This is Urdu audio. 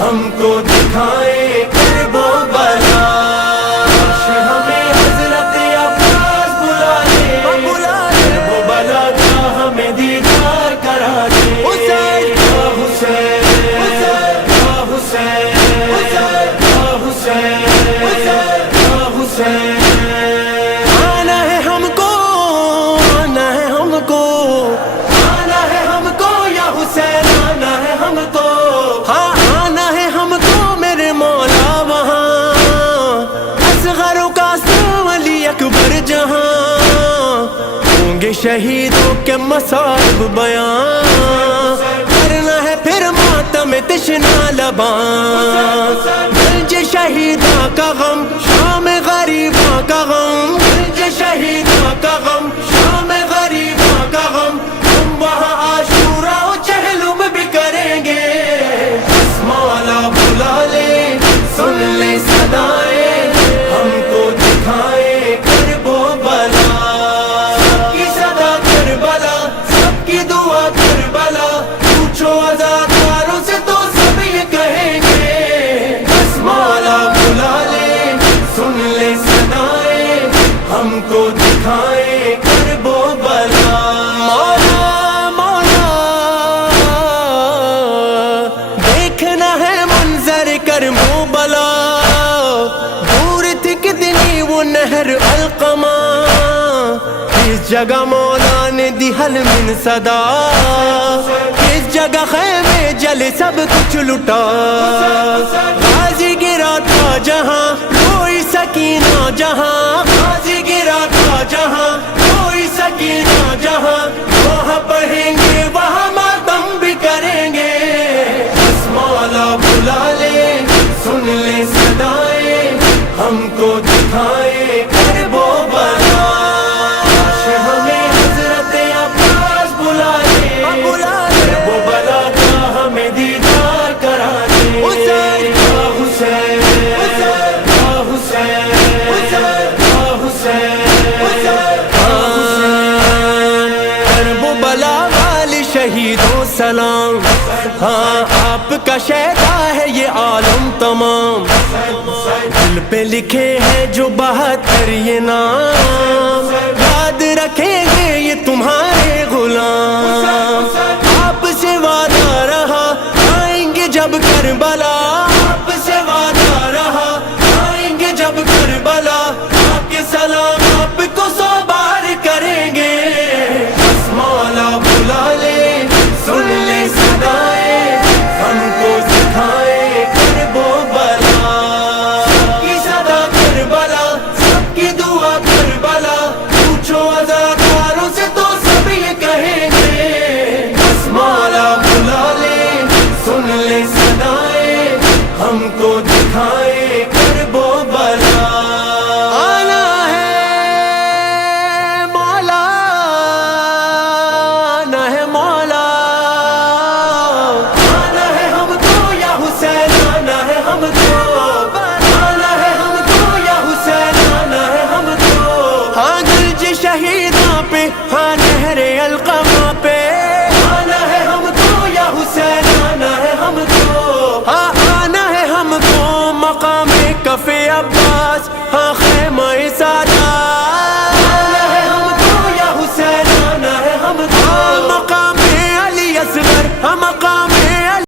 ہم کو دکھائے کرب و بلا، ہمیں حضرت عباس بلا لے، کرب و بلا کا ہمیں دیدار کرا دے۔ حسین یا حسین یا حسین یا حسین یا حسین، آنا ہے ہم کو، آنا ہے ہم کو، آنا ہے ہم کو یا حسین، آنا ہے ہم کو، ہاں آنا ہے ہم کو میرے مولا وہاں، اصغر و قاسم علی اکبر جہاں، ہوں گے شہیدوں کے مصائب بیان، کرنا ہے پھر ماتم تشنا لباں، گنج شہیداں کا غم شام غریباں کا غم، گنج شہیداں کا غم شام غریباں کا غم، ہم وہاں عاشورا و چہلم بھی کریں گے، بس مولا بلا لے، سن لے صدائیں، ہم کو دکھائے کرب و بلا، سب کی صدا کربلا، سب کی دعا کربلا، پوچھو عزاداروں سے تو سب یہ کہیں گے، بس مولا بلا لے، سن لے صدائیں، ہم کو دکھائے کرب و بلا۔ مولا مولا دیکھنا ہے منظر کربلا، دور تھی کتنی وہ نہر القما، اس جگہ مولا نے دی حل من صدا، اس جگہ خیمے جلے سب کچھ لٹا، غازی گرا تھا جہاں کوئی سکینہ جہاں، غازی گرا تھا جہاں کوئی سکینہ جہاں، وہاں پڑھیں گے وہاں ماتم بھی کریں گے، بس مولا بلا لے، سن لے صدائیں، ہم کو دکھائے کرب و بلا، ہمیں حضرت عباس بلا لے، کرب و بلا کا ہمیں دیدار کرا دے۔ حسین یا حسین یا حسین یا حسین کربلا والے شہیدوں سلام، ہاں آپ کا شہدا ہے یہ عالم تمام، دل پہ لکھے ہیں جو 72 یہ نام، یاد رکھیں گے یہ تمہارے غلام، آپ سے وعدہ رہا آئیں گے جب کربلا، آپ سے وعدہ رہا آئیں گے جب کربلا، آپ کے سلام آپ کو 100 بار کریں گے، بس مولا بلا لے، سن لے صدائیں، ہم کو دکھائے کرب و بلا، سب کی صدا کربلا، سب کی دعا کربلا، پوچھو عزاداروں سے تو سب یہ کہیں گے، بس مولا بلا لے، سن لے صدائیں، ہم کو دکھائے